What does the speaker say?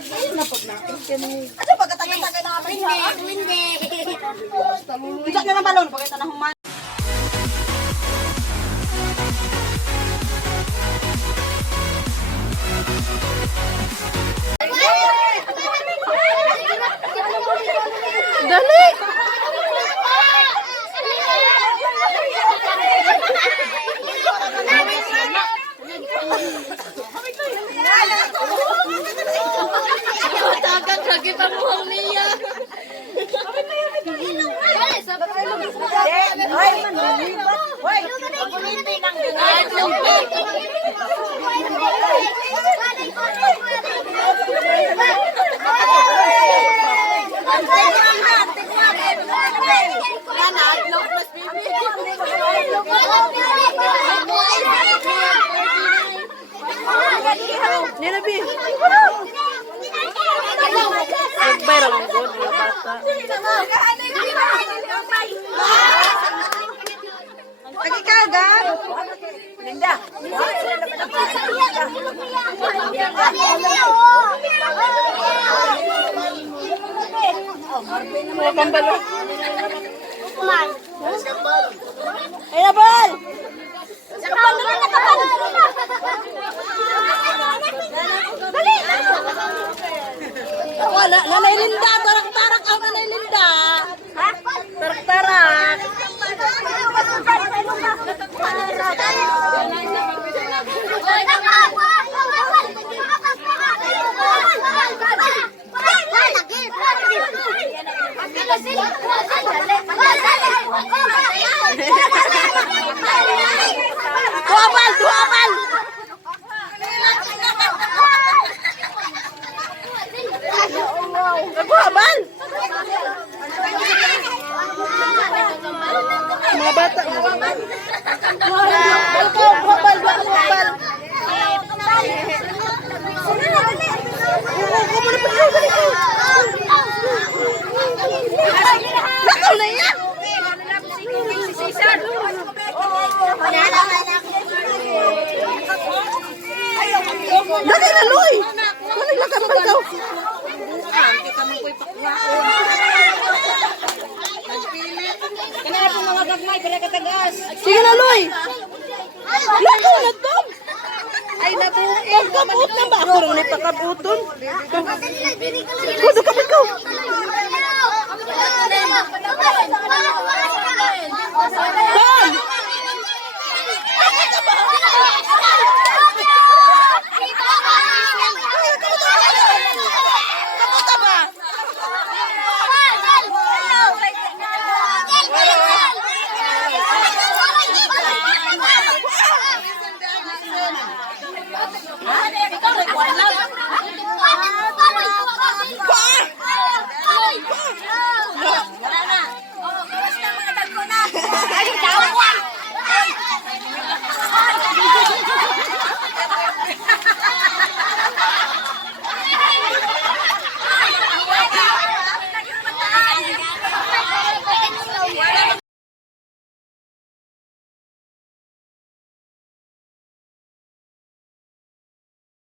Ano pagkatagal-tagal na kami? Hindi. Bisak na ng balon, pagkita na human. Dali! Tagan lagi pa mo niya. Ninabi. Nagbayra ang god na bata. Pagkikagan. Linda. Pambalo. Ay na bal. Wala, Nanay Linda, tarak-tarak ang Nanay Linda. Ha? Tarak-tarak. Duabal, duabal. Duabal. Mga bata. Duabal, duabal. Nakal na yan. Dali na, Loy! Naglakan pa ikaw. Kanina po mga gagmay, pala katagas. Sige na, Loy! Lakaw na to! Ay, nabuin. Kabut na ba? Ako rin nagpakabuton. Kudo ka pa ikaw.